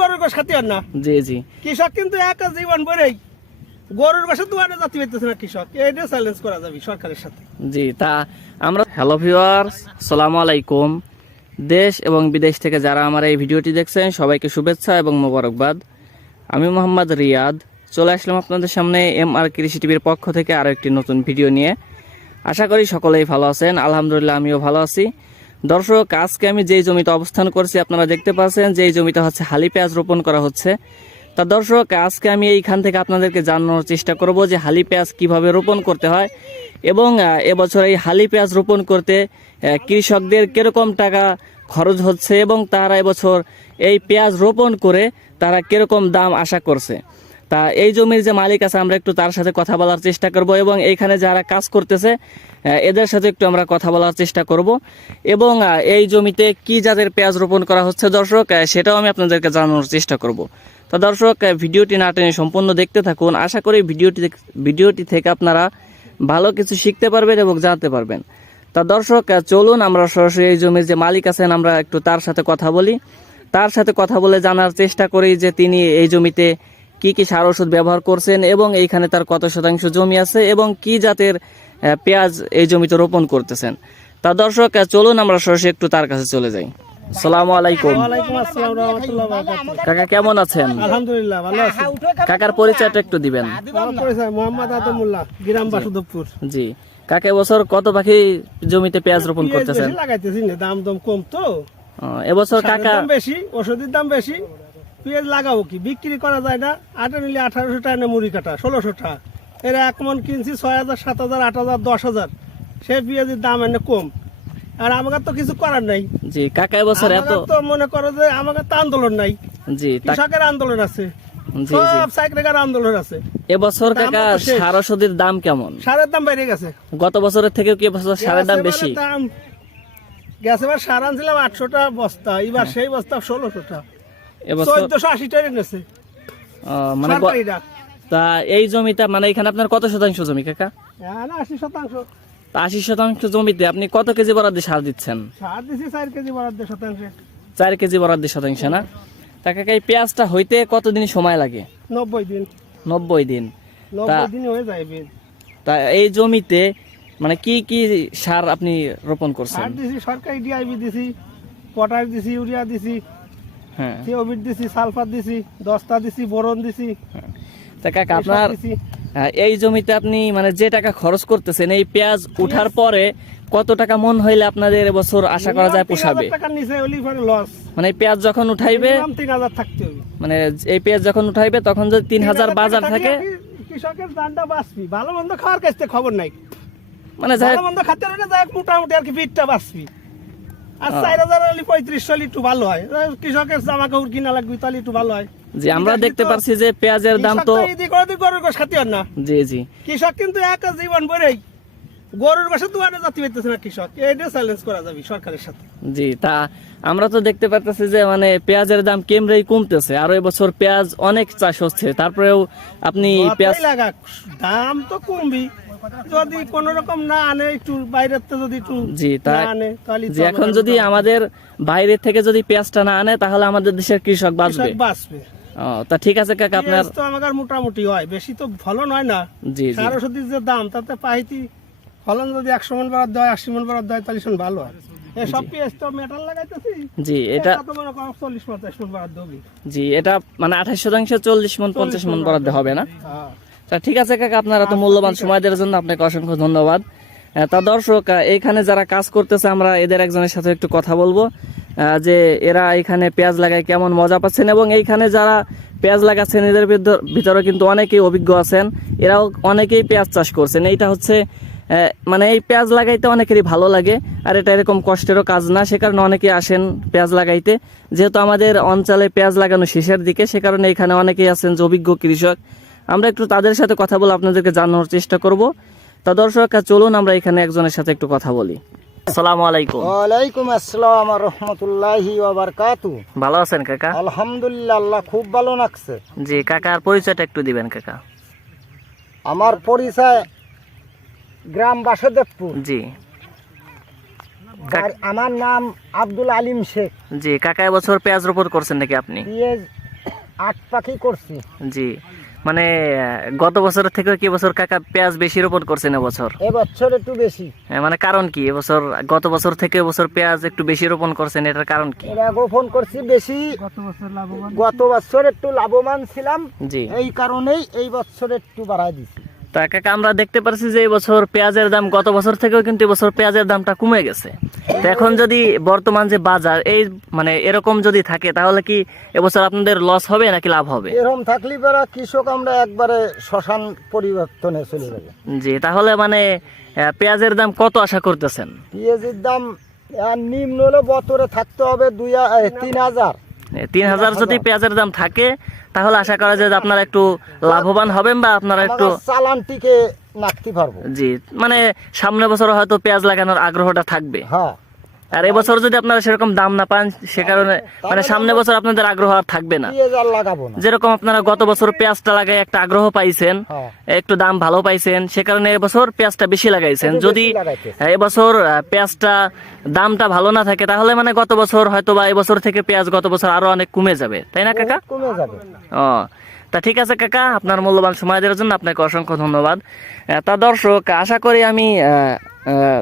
গরুর গোশ খাতে না? জি জি। কৃষক কিন্তু একা জীবন ভরেই গরুর দুয়ারে যাতে পেতেছে না কৃষক। এটা চ্যালেঞ্জ করা যাবে সরকারের সাথে। জি তা আমরা হ্যালো ভিউয়ার্স আলাইকুম। দেশ এবং বিদেশ থেকে যারা আমার এই ভিডিওটি দেখছেন সবাইকে শুভেচ্ছা এবং মোবারকবাদ। আমি মোহাম্মদ রিয়াদ। চলে আসলাম আপনাদের সামনে এম আর কৃষি টিভির পক্ষ থেকে আরও একটি নতুন ভিডিও নিয়ে। আশা করি সকলেই ভালো আছেন। আলহামদুলিল্লাহ আমিও ভালো আছি। দর্শক, আজকে আমি যেই জমিতে অবস্থান করছি, আপনারা দেখতে পাচ্ছেন যেই জমিতে হচ্ছে হালি পেঁয়াজ রোপণ করা হচ্ছে। তা দর্শক, আজকে আমি এইখান থেকে আপনাদেরকে জানানোর চেষ্টা করব যে হালি পেঁয়াজ কীভাবে রোপণ করতে হয় এবং এবছর এই হালি পেঁয়াজ রোপণ করতে কৃষকদের কীরকম টাকা খরচ হচ্ছে এবং তারা এবছর এই পেঁয়াজ রোপণ করে তারা কীরকম দাম আশা করছে। তা এই জমির যে মালিক আছে, আমরা একটু তার সাথে কথা বলার চেষ্টা করব এবং এইখানে যারা কাজ করতেছে এদের সাথে একটু আমরা কথা বলার চেষ্টা করব। এবং এই জমিতে কি জাতের পেঁয়াজ রোপণ করা হচ্ছে দর্শক সেটাও আমি আপনাদেরকে জানানোর চেষ্টা করব। তো দর্শক ভিডিওটি না টেনে সম্পূর্ণ দেখতে থাকুন। আশা করি ভিডিওটি ভিডিওটি থেকে আপনারা ভালো কিছু শিখতে পারবেন এবং জানতে পারবেন। তা দর্শক চলুন আমরা সরাসরি এই জমির যে মালিক আছেন, আমরা একটু তার সাথে কথা বলি। তার সাথে কথা বলে জানার চেষ্টা করি যে তিনি এই জমিতে কি কি সার ওষুধ ব্যবহার করছেন এবং এইখানে তার কত শতাংশ জমি আছে এবং কি জাতের পেঁয়াজ এই জমিতে রোপণ করতেছেন? তা দর্শক চলুন আমরা সরাসরি একটু তার কাছে চলে যাই। সালামু আলাইকুম। কাকা কেমন আছেন? আলহামদুলিল্লাহ ভালো আছি। কাকার পরিচয়টা একটু দিবেন। পরিচয় মোহাম্মদ আদমুল্লাহ গ্রাম বাসুদেবপুর। জি। কাকা এবছর কত পাখি জমিতে পেঁয়াজ রোপণ করতেছেন? লাগাইতেছি না দাম দাম কম তো। এবছর কাকা বেশি ওষুধের দাম বেশি। পেঁয়াজ লাগাবো কি? বিক্রি করা যায় না। আটা নিলে আঠারোশো টাকা না মুড়ি কাটা ষোলোশো টাকা। এরা এক মন কিনছি ছয় হাজার সাত হাজার আট হাজার দশ হাজার। সেই পেঁয়াজের দাম এনে কম। আর আমাকে তো কিছু করার নাই। জি কাকা এবছর এত তো মনে করো যে আমাকে তো আন্দোলন নাই। জি কৃষকের আন্দোলন আছে। সব সাইকেলের আন্দোলন আছে। এবছর কাকা সার ওষুধের দাম কেমন? সারের দাম বেড়ে গেছে। গত বছরের থেকে কি এবছর সারের দাম বেশি? গ্যাস এবার সার আনছিলাম আটশোটা বস্তা এবার সেই বস্তা ষোলোশোটা। এবছর টাকা মানে তা এই জমিটা মানে এখানে আপনার কত শতাংশ জমি কাকা? না আশি শতাংশ। আশি শতাংশ জমিতে আপনি কত কেজি বরাদ্দে সার দিচ্ছেন? সার চার কেজি বরাদ্দ শতাংশে। চার কেজি বরাদ্দে শতাংশ না? তা কাকা এই পেঁয়াজটা হইতে কতদিন সময় লাগে? নব্বই দিন। নব্বই দিন। দিন হয়ে যায় তা এই জমিতে মানে কি কি সার আপনি রোপণ করছেন? সার দিছি সরকারি ডিআইবি দিছি পটাশ দিছি ইউরিয়া দিছি হ্যাঁ। থিওবিট দিছি সালফার দিছি দস্তা দিছি বোরন দিছি। তা কাকা আপনার এই জমিতে আপনি মানে যে টাকা খরচ করতেছেন এই পেঁয়াজ উঠার পরে কত টাকা মন হইলে আপনাদের এবছর আশা করা যায় পোষাবে? মানে পেঁয়াজ যখন উঠাইবে মানে এই পেঁয়াজ যখন উঠাইবে তখন যদি তিন হাজার বাজার থাকে কৃষকের দানটা বাঁচবি। ভালো মন্দ খাওয়ার কাছে খবর নাই। মানে মোটামুটি আর কি পিঠটা বাঁচবি। আর চার হাজার হলে পঁয়ত্রিশশো হলে একটু ভালো হয়। কৃষকের জামা কাপড় কিনা লাগবে তাহলে একটু ভালো হয়। যে আমরা দেখতে পারছি যে পেঁয়াজের দাম তো গরুর গোশ খাতে না। জি জি। কৃষক কিন্তু একা জীবন ভরেই গরুর গোশে দুয়ারে যাতে পেতেছে না কৃষক। এটা চ্যালেঞ্জ করা যাবে সরকারের সাথে। জি তা আমরা তো দেখতে পারতেছি যে মানে পেঁয়াজের দাম কেমরেই কমতেছে। আরও এবছর পেঁয়াজ অনেক চাষ হচ্ছে। তারপরেও আপনি পেঁয়াজ লাগাক দাম তো কমবি যদি কোন রকম না আনে একটু বাইরের তো যদি একটু জি তা আনে তাহলে এখন যদি আমাদের বাইরে থেকে যদি পেঁয়াজটা না আনে তাহলে আমাদের দেশের কৃষক বাঁচবে। বাঁচবে। ও, তা ঠিক আছে কাকা আপনার তো আমার মোটামুটি হয় বেশি তো ফলন হয় না। জি জি। সার ওষুধের যে দাম তাতে পাইতি ফলন যদি একশো মন বরাদ্দ হয় আশি মন বরাদ্দ হয় তাহলে শোন ভালো হয়। এসব পেঁয়াজ তো মেটাল লাগাইতেছি। জি এটা জি এটা মানে আঠাশ শতাংশ চল্লিশ মন পঞ্চাশ মন বরাদ্দ হবে না? হ্যাঁ। তা ঠিক আছে কাকা আপনারা তো মূল্যবান সময় দেওয়ার জন্য আপনাকে অসংখ্য ধন্যবাদ। তা দর্শক আহ, এইখানে যারা কাজ করতেছে আমরা এদের একজনের সাথে একটু কথা বলব। যে এরা এখানে পেঁয়াজ লাগায় কেমন মজা পাচ্ছেন এবং এইখানে যারা পেঁয়াজ লাগাচ্ছেন এদের ভিতরে কিন্তু অনেকেই অভিজ্ঞ আছেন। এরাও অনেকেই পেঁয়াজ চাষ করছেন। এইটা হচ্ছে মানে এই পেঁয়াজ লাগাইতে অনেকেরই ভালো লাগে আর এটা এরকম কষ্টেরও কাজ না। সে কারণে অনেকেই আসেন পেঁয়াজ লাগাইতে। যেহেতু আমাদের অঞ্চলে পেঁয়াজ লাগানো শেষের দিকে সে কারণে এখানে অনেকেই আছেন যে অভিজ্ঞ কৃষক। আমরা একটু তাদের সাথে কথা বলে আপনাদেরকে জানানোর চেষ্টা করব। তা দর্শক চলুন আমরা এখানে একজনের সাথে একটু কথা বলি। আসসালামু আলাইকুম। ওয়ালাইকুম আসসালাম রহমতুল্লাহি ওয়াবারকাতু ভালো আছেন কাকা? আলহামদুলিল্লাহ আল্লাহ খুব ভালো লাগছে। জি কাকার পরিচয়টা একটু দিবেন কাকা। আমার পরিচয় গ্রাম বাসুদেবপুর জি। বাড়ি- আমার নাম আব্দুল আলিম শেখ। জি কাকা এবছর পেঁয়াজ রোপণ করছেন নাকি আপনি? পেঁয়াজ আট পাখি করছি। জি। মানে গত বছরের থেকে কি বছর কাকা পেঁয়াজ বেশি রোপণ করছেন এবছর এবছর একটু বেশি। হ্যাঁ, মানে কারণ কি? এবছর গত বছর থেকে এবছর পেঁয়াজ একটু বেশি রোপণ করছেন এটার কারণ কি? এটা গোপন করছি বেশি। গত বছর একটু লাভবান ছিলাম। জি। এই কারণেই এই বছর একটু বাড়াই দিছি। তা কাকা আমরা দেখতে পারছি যে এবছর পেঁয়াজের দাম গত বছর থেকেও কিন্তু এবছর পেঁয়াজের দামটা কমে গেছে। তো এখন যদি বর্তমান যে বাজার এই মানে এরকম যদি থাকে তাহলে কি এবছর আপনাদের লস হবে নাকি লাভ হবে? এরকম থাকলে পরে কৃষক আমরা একবারে শ্মশান পরিবর্তনে চলে যাবে। জি তাহলে মানে পেঁয়াজের দাম কত আশা করতেছেন? পেঁয়াজের দাম নিম্ন হলে বছরে থাকতে হবে দুই তিন হাজার। তিন হাজার যদি পেঁয়াজের দাম থাকে তাহলে আশা করা যায় যে আপনারা একটু লাভবান হবেন বা আপনারা একটু চালানটিকে নাকতে পারব জি মানে সামনে বছর হয়তো পেঁয়াজ লাগানোর আগ্রহটা থাকবে। হ্যাঁ। আর এবছর যদি আপনারা সেরকম দাম না পান সে কারণে মানে সামনে বছর আপনাদের আগ্রহ আর থাকবে না। যেরকম আপনারা গত বছর পেঁয়াজটা লাগাই একটা আগ্রহ পাইছেন হ্যাঁ। একটু দাম ভালো পাইছেন সে কারণে এবছর পেঁয়াজটা বেশি লাগাইছেন। যদি এবছর পেঁয়াজটা দামটা ভালো না থাকে তাহলে মানে গত বছর হয়তো বা এবছর থেকে পেঁয়াজ গত বছর আরও অনেক কমে যাবে তাই না কাকা? কমে যাবে। ও তা ঠিক আছে কাকা আপনার মূল্যবান সময় দেওয়ার জন্য আপনাকে অসংখ্য ধন্যবাদ। তা দর্শক আশা করি আমি আহ,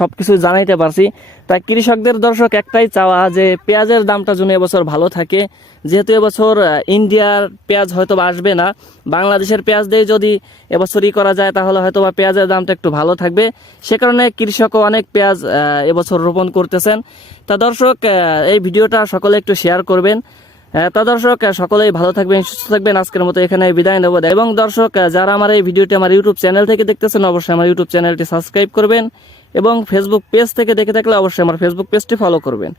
সব কিছু জানাইতে পারছি। তাই কৃষকদের দর্শক একটাই চাওয়া যে পেঁয়াজের দামটা যেন এবছর ভালো থাকে। যেহেতু এবছর ইন্ডিয়ার পেঁয়াজ হয়তো আসবে না বাংলাদেশের পেঁয়াজ দিয়ে যদি এবছরই করা যায় তাহলে হয়তো বা পেঁয়াজের দামটা একটু ভালো থাকবে। সে কারণে কৃষকও অনেক পেঁয়াজ এবছর রোপণ করতেছেন। তা দর্শক এই ভিডিওটা সকলে একটু শেয়ার করবেন। তা দর্শক সকলেই ভালো থাকবেন, সুস্থ থাকবেন। আজকের মতো এখানে বিদায় নেব। এবং দর্শক যারা আমার এই ভিডিওটি আমার ইউটিউব চ্যানেল থেকে দেখতেছেন, অবশ্যই আমার ইউটিউব চ্যানেলটি সাবস্ক্রাইব করবেন এবং ফেসবুক পেজ থেকে দেখে থাকলে অবশ্যই আমার ফেসবুক পেজটি ফলো করবেন।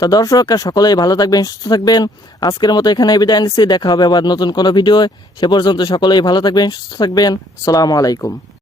তো দর্শক সকলেই ভালো থাকবেন, সুস্থ থাকবেন। আজকের মতো এখানে বিদায় নিচ্ছি। দেখা হবে আবার নতুন কোনো ভিডিও। সে পর্যন্ত সকলেই ভালো থাকবেন, সুস্থ থাকবেন। সালামু আলাইকুম।